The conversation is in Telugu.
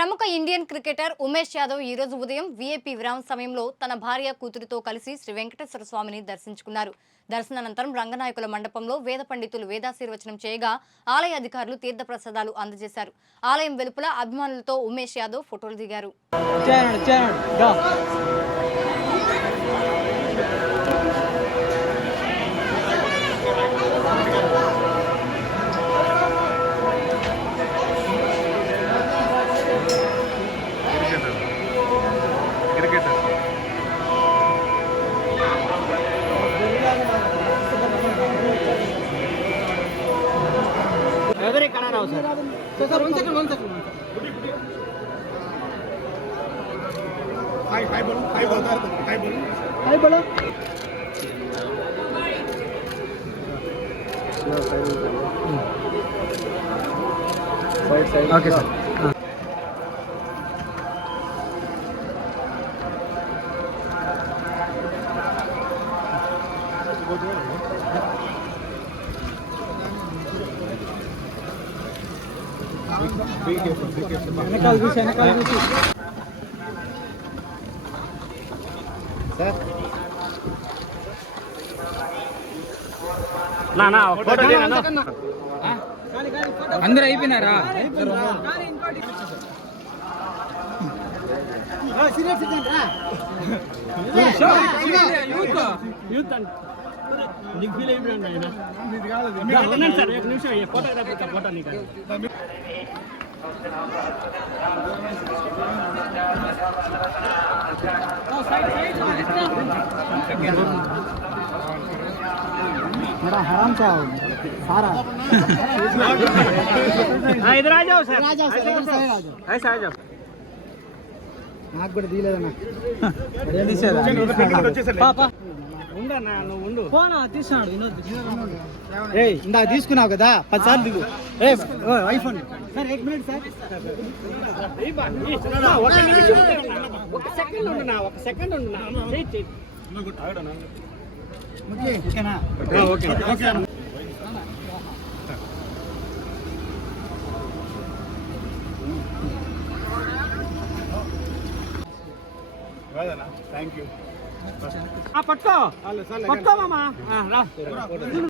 ప్రముఖ ఇండియన్ క్రికెటర్ ఉమేష్ యాదవ్ ఈ రోజు ఉదయం వీఐపీ విరామ సమయంలో తన భార్య కూతురితో కలిసి శ్రీ వెంకటేశ్వర స్వామిని దర్శించుకున్నారు. దర్శనానంతరం రంగనాయకుల మండపంలో వేద పండితులు వేదాశీర్వచనం చేయగా ఆలయ అధికారులు తీర్థప్రసాదాలు అందజేశారు. ఆలయం వెలుపల అభిమానులతో ఉమేష్ యాదవ్ ఫోటోలు దిగారు. ఎవరి కనరావు sir sir one second one second hi hi बोलो हाय बोलता है हाय बोलो హాయ్ బోలో ఓకే సార్ వెనకాల చూసి వెనకాల చూసి అందరూ అయిపోయినారా? मेरा हराम सा हो सारा इधर आ जाओ सर आ जाओ सर इधर साइड आ जाओ ऐसा आ जाओ నాకు కూడా తీయలేదన్నా ఉండన్నా ఇందాక తీసుకున్నావు కదా పది సార్లు దిగు ఏ ఐఫోన్. సార్ ఎక్ మినిట్ సార్. ఒక సెకండ్ ఉండు నా ఒక సెకండ్ ఉండు నా. చెయ్, చెయ్. ఓకేనా? ఓకే. ఓకే. కాదన్నా థ్యాంక్ యూ పట్టుకో. పట్టుకో మామా. ఆ, రా.